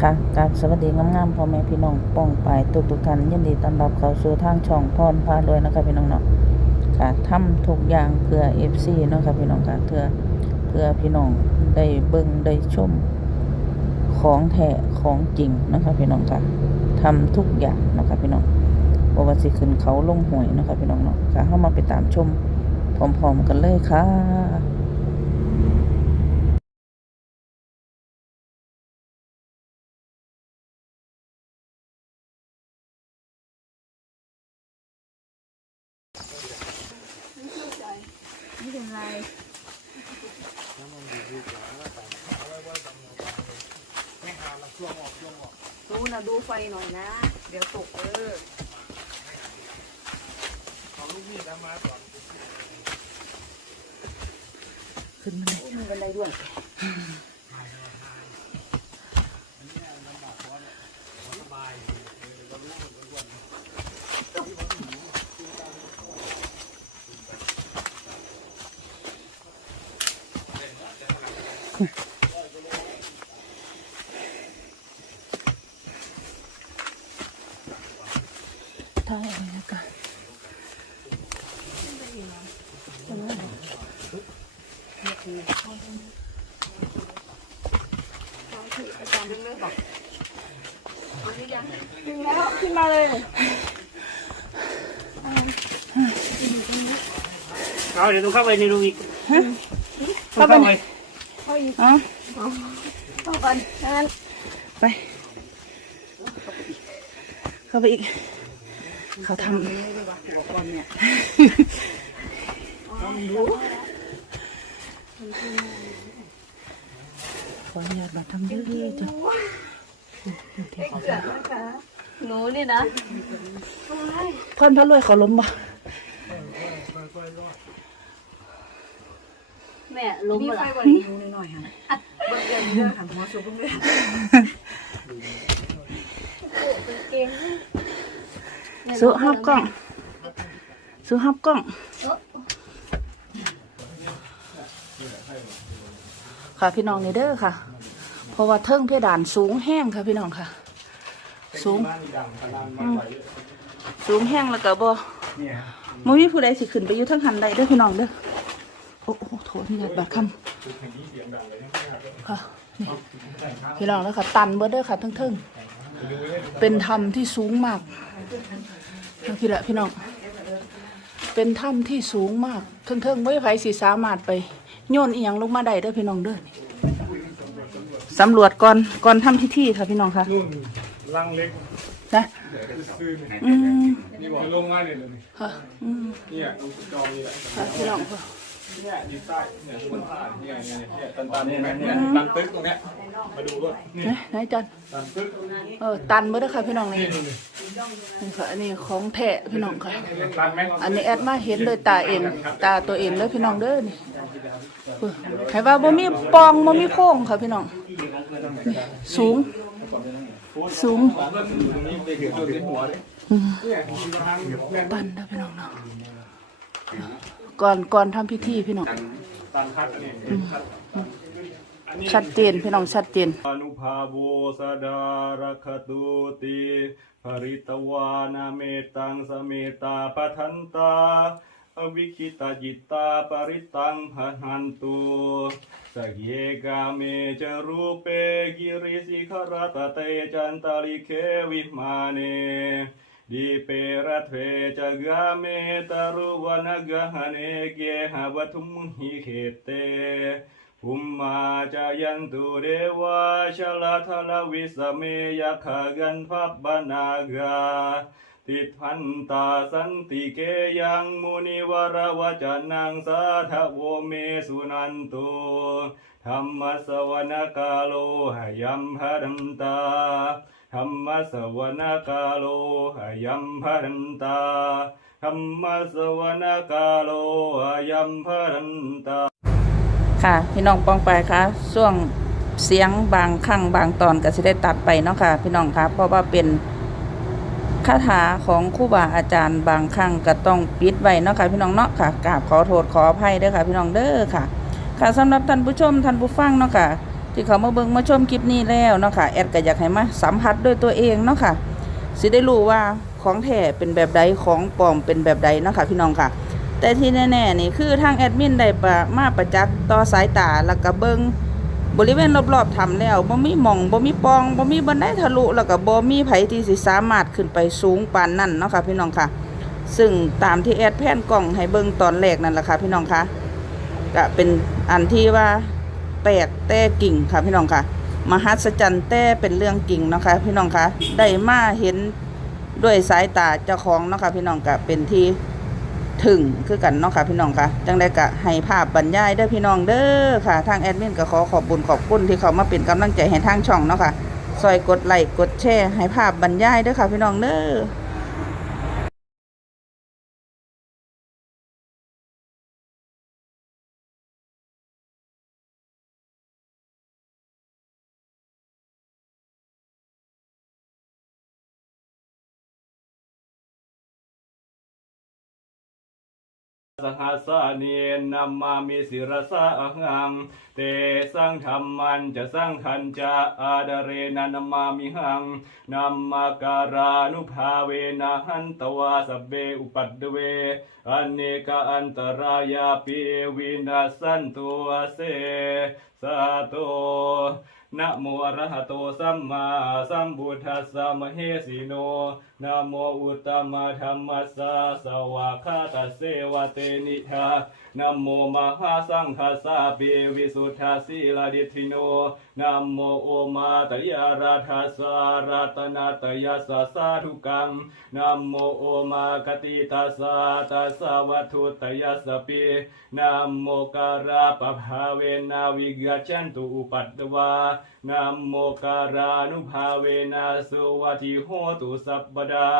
ค่ะกาบสวัสดีงามๆพ่อแม่พี่น้องป้องไปทุกทุกๆท่านยินดีต้อนรับเข้าสู่ทางช่องพรพารวยนะคะพี่น้องเนาะค่ะทำทุกอย่างเพื่อ FC เนาะค่ะพี่น้องค่ะเพื่อเพื่อพี่น้องได้เบิ่งได้ชมของแท้ของจริงนะคะพี่น้องค่ะทำทุกอย่างนะคะพี่น้องบว่าสิขึ้นเขาลงหวยนะคะพี่น้องเนาะค่ะเฮามาไปตามชมพร้อมๆกันเลยค่ะ ไม่เป็นไรดูนะดู ไฟหน่อยนะ เดี๋ยวตกเออขึ้นมาเลยมีบันไดด้วยถ่ายอะไรนะกัน อาจารย์ดึงเลือกบอก เอาหรือยังดึงแล้วขึ้นมาเลยเอาเดี๋ยวต้องเข้าไปในรูอีกเข้าไปไหนอ๋อเข้ากันนั้นไป เข้าไปอีก เขาทำขออนุญาตมาทำเรื่อยๆจ้ะ หนูนี่นะเพื่อนพระรวยเขาล้มบ่แม่ล้มมีไฟละบริยูหน่อยๆค่ะบิ่งเดือนเดือนค่ะหัวสูงเบิ่งเดือนเก่งสู้ฮับกล้องสู้ฮับกล้องค่ะพี่น้องนี่เด้อค่ะ ราะว่าเทิงเพดานสูงแห้งค่ะพี่น้องค่ะ สูง สูงแห้งแล้วก็บ่บ่มีผู้ใดสิขึ้นไปอยู่ทั้งหันใดเด้อพี่น้องเด้อโอ้โหโถนี่นะบาดคำค่ะนี่พี่น้องแล้วค่ะ ตันเบิดเด้อค่ะเทั้งเทิงเป็นถ้ำที่สูงมากนะพี่ละพี่น้อง เป็นถ้ำที่สูงมากเทิงๆไม่ไผสิสามารถไป โยนเอียงลงมาได้เด้อพี่น้องเด้อ สำรวจก่อนก่อนทำพิธีค่ะพี่น้องค่ะนู่นลังเล็กนะซื้อๆเนี่ยอืมนี่บอกลงมาเนี่ยเดี๋ยวนี้ค่ะอืมเนี่ยจอมนี่แหละค่ะพี่น้องค่ะเนี่ยอยู่ใต้เนี่ยบนผ้าเนี่ยเนี่ยเนี่ยตันตันๆเนี่ยเนี่ยตันตึกตรงเนี้ยมาดูด้วยนี่ไหนไหนจันตันตึกเออตันเบิดเด้อค่ะพี่น้องนี่นี่นี่นี่นี่ค่ะอันนี้ของแท้พี่น้องค่ะตันไหมอันนี้แอดมาเห็นโดยตาเองตาตัวเองเลยพี่น้องเด้อนี่เออให้ว่าบ่มีปองบ่มีโค้งค่ะพี่น้องนี่ สูง สูงปั้นน่นตันเด้อพี่น้องเนาะก่อนก่อนทำพิธีพี่น้องชัดเจนพี่น้องชัดเจนอนุภาโวสดารคตุติภริตวานาเมตังสเมตาปทันตา วิคิตาจิตตาปริตังพหันตุสกเยกาเมจรูเปกิริสิขรตเตจันตาลิเควิมาเนดิเปรตเวจกาเมตารุวนกหเนเกหวัตุมหิเขเตภุมมาจายันตุเดวาชลาทลวิสเมยขกันพับบนากา ทิพันตาสันติเกยังมุนิวรวจนังสาทโวเมสุนันตุธรรมสวนกาโลหยัมพรันตาธรรมสวนกาโลหยัมพรันตาธรรมสวนกาโลหยัมพรันตา ค่ะ พี่น้องปองไปค่ะช่วงเสียงบางครั้งบางตอนก็สิได้ตัดไปเนาะค่ะ พี่น้องค่ะเพราะว่าเป็น คาถาของครูบาอาจารย์บางครั้งก็ต้องปิดไว้เนาะค่ะพี่น้องเนาะค่ะกราบขอโทษขออภัยเด้อค่ะ พี่น้องเด้อค่ะ ค่ะสำหรับท่านผู้ชมท่านผู้ฟังเนาะค่ะ ที่เขามาเบิ่งมาชมคลิปนี้แล้วเนาะค่ะแอดก็อยากให้มาสัมผัสด้วยตัวเองเนาะค่ะสิได้รู้ว่าของแท้เป็นแบบใดของปลอมเป็นแบบใดเนาะค่ะพี่น้องค่ะ แต่ที่แน่ๆนี่คือทางแอดมินได้มาประจักษ์ต่อสายตาแล้วก็เบิ่ง บริเวณรอบๆถ้ำแล้วบ่มีหม่องบ่มีปองบ่มีบันไดทะลุแล้วก็บ่มีไผที่สิสามารถขึ้นไปสูงปานนั้นเนาะค่ะพี่น้องค่ะ ซึ่งตามที่แอดแพนกล่องให้เบิ่งตอนแรกนั่นแหละค่ะพี่น้องค่ะก็เป็นอันที่ว่าแปลกแต่กิ่งค่ะพี่น้องค่ะ มหัศจรรย์แต่เป็นเรื่องกิ่งเนาะคะพี่น้องค่ะได้มาเห็นด้วยสายตาเจ้าของเนาะค่ะพี่น้องก็เป็นที่ ถึงคือกันเนาะค่ะพี่น้องค่ะจังได้ก็ให้ภาพบรรยายเด้อพี่น้องเด้อค่ะ ทางแอดมินก็ขอขอบบุญขอบคุณที่เขามาเป็นกำลังใจให้ทางช่องเนาะค่ะซอยกดไลค์กดแชร์ให้ภาพบรรยายเด้อค่ะพี่น้องเด้อ สหัสเนนัมมามิสิรสะหัง เตสังธรรมันจะสังขันจะอาดเรนันมามิหังนัมมาการานุภาเวนะหันตวาสเบอุปัตตเวอเนกอันตรายาปิวินาสันตัวเสสะโต นะโมอรหะโตสัมมาสัมพุทธัสสะมเฮสีโนนะโมอุตตมะธัมมัสสะสวะคาตเสวะเตนิทา นโมมหาสังฆสสะเปวิสุทธาสีลาดิธิโนนโมโอมาตยาราธาสารัตนาตยัสสะสาธุกังนโมโอมากติตัสสะตัสสะวัตุตยัสปินโมการาปภาเวนะวิกัจจันตุอุปัตตวานโมการานุภาเวนะสุวัติโหตุสัพพดา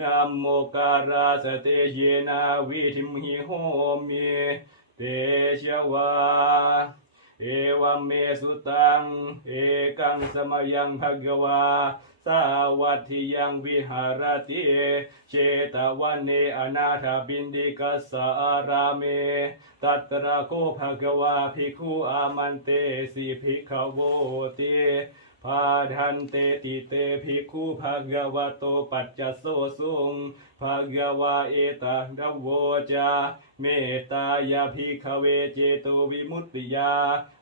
นะโมการาสเตเยนะวิธิมหิโหมิเตชวาเอวัมเมสุตัง เอกังสมยังภกวา สาวัตถิยังวิหารติเชตวันเนอนาถบินดิกัสสารามเม ตัตระโกภะกวาภิกขุอามันเตสิภิกขโวติ พาทันเตติเตภิกขุภะกวะโตปัจจโสสุงภะกวาเอตะดโวจา เมตตายาภิกขเวเจโตวิมุตติยา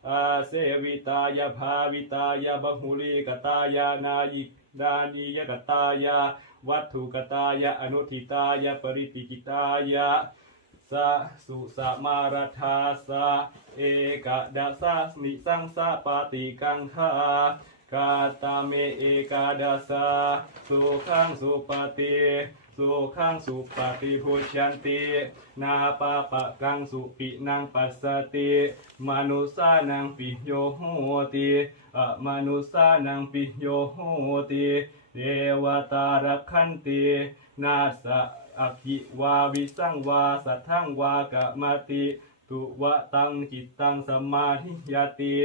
อาเสวิตายาภาวิตายาบหุลีกตายานายิดานียกตายา วัตถุกตายาอนุทิตายาปริติกิตายาสะสุสมาราธาสะเอกดาสะนิสังสะปาติกังคา กาตาเมเอกาดาสะสุขังสุปฏิสุขังสุปฏิพุชันตินาปาปะกังสุปินังปัสสติมนุสานังปิโยโหติอะมนุสานังปิโยโหติเทวตารักขันตินาสะอภิวาวิสังวาสัทธังวากะมติ ตุวะตังจิตตังสมาธิยาติ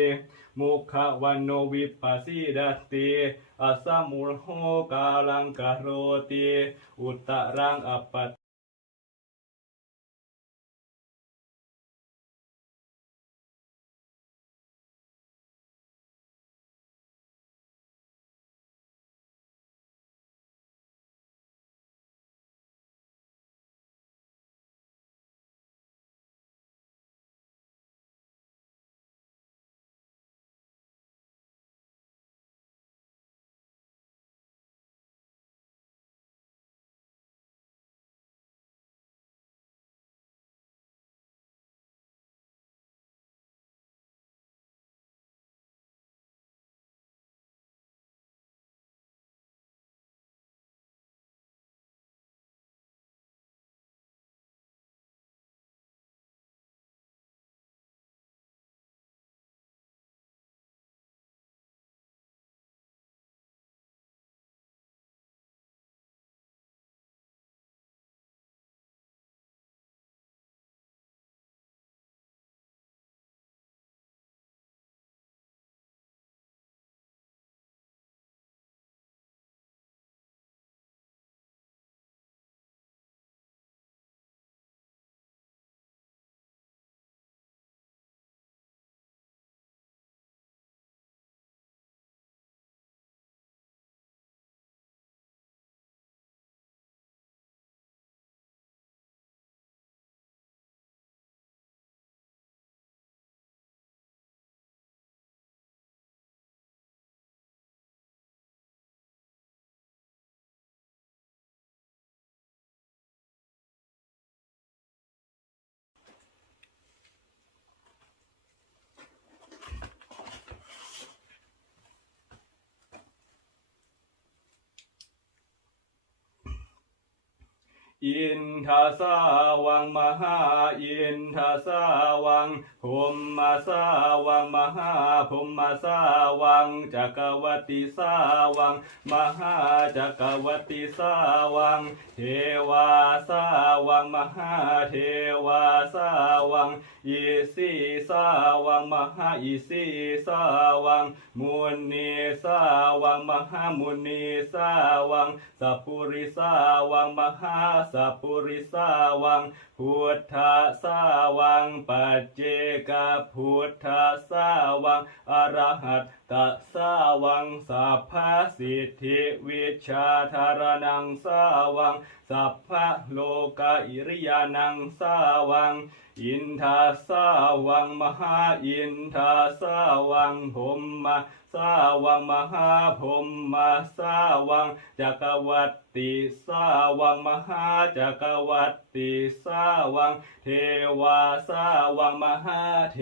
มุขวันโนวิปัสสิดาติอาสามุลโหกาลังกะโรติ อุตตรังอัปป อินทาสาวังมหาอินทาสาวังภุมมาสาวังมหาภุมมาสาวังจักรวติสาวังมหาจักรวติสาวังเทวาสาวังมหาเทวาสาวังอิสีสาวังมหาอิสีสาวังมุนีสาวังมหามุนีสาวังสัพพุริสาวังมหาสัพพุริสาวัง พุทธสาวัง ปัจเจกพุทธสาวัง อรหัตตสาวัง สัพพสิทธิวิชาธารนังสาวัง สัพพะโลกอิริยานังสาวังอินทาสาวังมหาอินทาสาวังผมมาสาวังมหาผมมาสาวังจักรวัตติสาวังมหาจักรวัต ติสาวัง เทวาสาวังมหาเท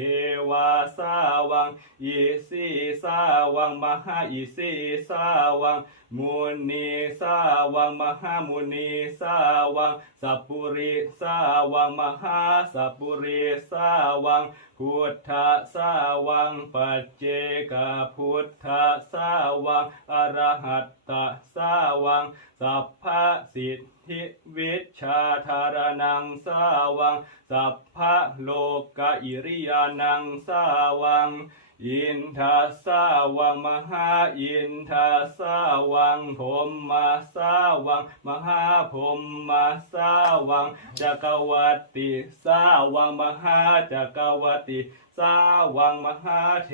วาสาวังอิสีสาวังมหาอิสีสาวัง มุนีสาวังมหามุนีสาวังสัพปุริสาวังมหาสัพปุริสาวัง พุทธสาวังปัจเจกพุทธสาวังอรหัตตสาวัง สัพพสิทธิวิชาธารนังสาวัง สัพพโลกอิริยานังสาวัง อินทาสาวังมหาอินทาสาวังพมมาสาวัง มหาพมมาสาวังจักรวัติสาวังมหาจักรวัติสาวังมหาเท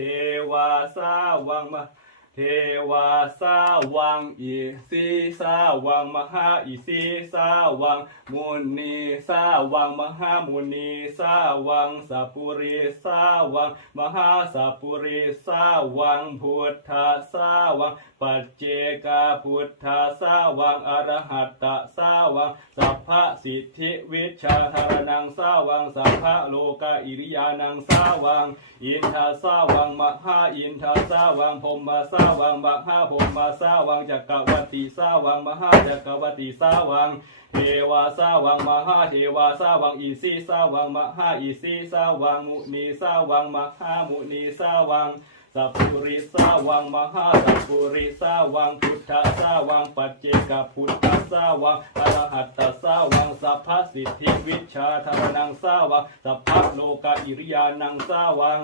วาสาวังมหา เทวาสาวังอิสีสาวังมหาอิสีสาวังมุนีสาวังมหามุนีสาวังสัพปุริสาวังมหาสัพปุริสาวังพุทธสาวังปัจเจกพุทธสาวังอรหัตตสาวังสัพพสิทธิวิชาธารนังสาวังสัพพะโลกาอิริยานังสาวัง อินทาสาวังมหาอินทาสาวังพรหมาสาวังมหาพรหมาสาวังจักรวัติสาวังมหาจักรวัติสาวังเทวาสาวังมหาเทวาสาวังอิสีสาวังมหาอิสีสาวังมุนีสาวังมหามุนีสาวังสัพพุริสาวังมหาสัพพุริสาวังพุทธสาวังปัจเจกพุทธสาวังอรหัตตสาวังสัพพสิทธิวิชาธรนังสาวังสัพพโลกอิริยานังสาวัง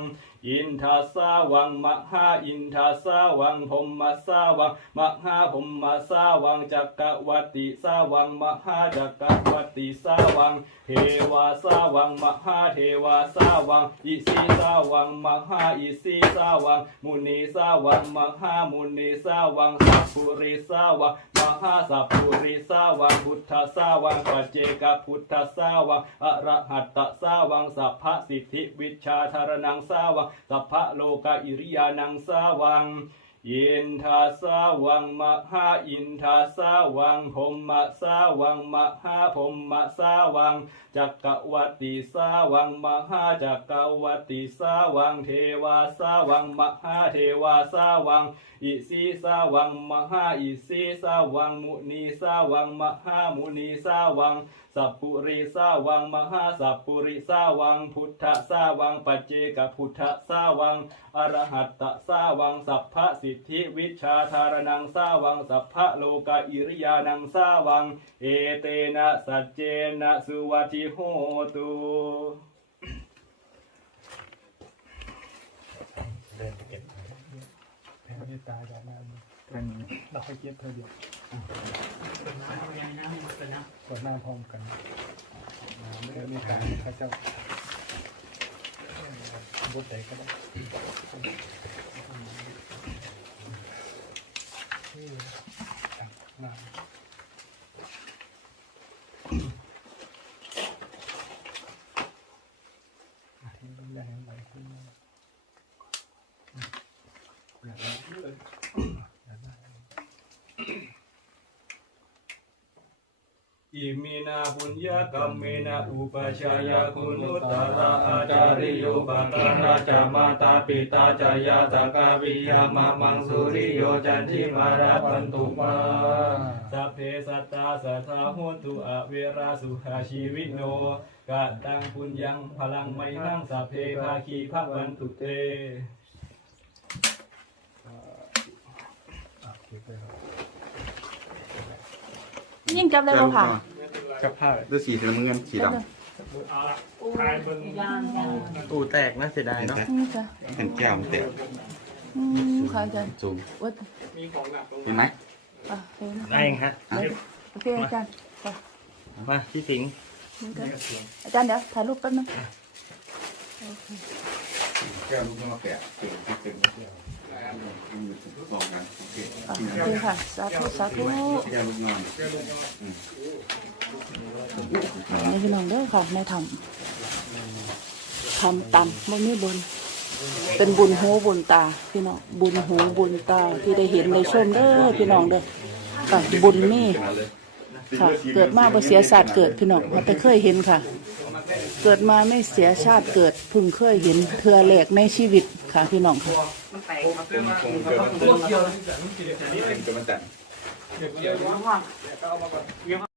อินทาสาวังมหาอินทาสาวังพรหมาสาวังมหาพรหมาสาวังจักรวัติสาวังมหาจักรวัติสาวังเทวาสาวังมหาเทวาสาวังอิสีสาวังมหาอิสีสาวังมุนีสาวังมหามุนีสาวังสัพพุริสาวัง มหาสัพพุริสาวังพุทธสาวังปัจเจกพุทธสาวังอรหัตตสาวังสัพพสิทธิวิชาธารนังสาวังสัพพะโลกอิริยานังสาวัง อินทาสาวังมหาอินทาสาวังพรหมสาวังมหาพรหมสาวังจักรวัติสาวังมหาจักรวัติสาวังเทวาสาวังมหาเทวาสาวัง อิสีสาวังมหาอิสีสาวังมุนีสาวังมหามุนีสาวังสัพปุริสาวังมหาสัพปุริสาวัง พุทธสาวังปัจเจกพุทธสาวังอรหัตตสาวังสัพพสิทธิวิชาธารนังสาวังสัพพะโลกอิริยานังสาวัง เอเตนะสัจเจนะสุวัติโหตุแผ่เมตตาจากนั้นเราค่อยเก็บเธอเดียว กดน้ำพร้อมกันแผ่เมตตาพระเจ้าบทใดก็ได้ตักมาทิ้งแรงไปทิ้งอย่าละ จิมินาปุญญกรรมเมนะอุปชายาคุณุตตระอาจาริโยปะการาจามาตาปิตาจายาตากาวิยามามังสุริโยจันทิมาราปันตุมาสัพเพสัตตาสัทธาโหตุอเวราสุขาชีวิโนกะตังปุญญังพลังไมหังสัพเพภาคีภวันตุเตยิ่งจับได้บ่ค่ะ กับผ้าด้วยสีน้ำเงินสีดทายเบิ่งำตูแตกนะเสียดายเนาะนี่จ้ะเห็นแก้วมันแตกอืมค่ะอาจารย์สูงว่าเห็นไหมอะเห็นได้เองฮะ โอเคอาจารย์ค่ะมาพี่สิงห์นี่จ้ะอาจารย์เดี๋ยวถ่ายรูปแป๊บนึงแก้วลูกมาแปะเก่งที่เป็นสองกันโอเคอะโอเคค่ะสาธุสาธุแก้วลูกนอน นี่พี่น้องเด้อค่ะในธรรมทำตำบ่มีบุญเป็นบุญหูบุญตา พี่น้องบุญหูบุญตาที่ได้เห็นได้ชมเด้อพี่น้องเด้อค่ะบุญมีค่ะ เกิดมาบ่เสียศาสตร์เกิดพี่น้องมันแต่เคยเห็นค่ะ เกิดมาไม่เสียชาติเกิดพิ่งเคยเห็นเทือแหลกในชีวิตค่ะพี่น้องค่ะ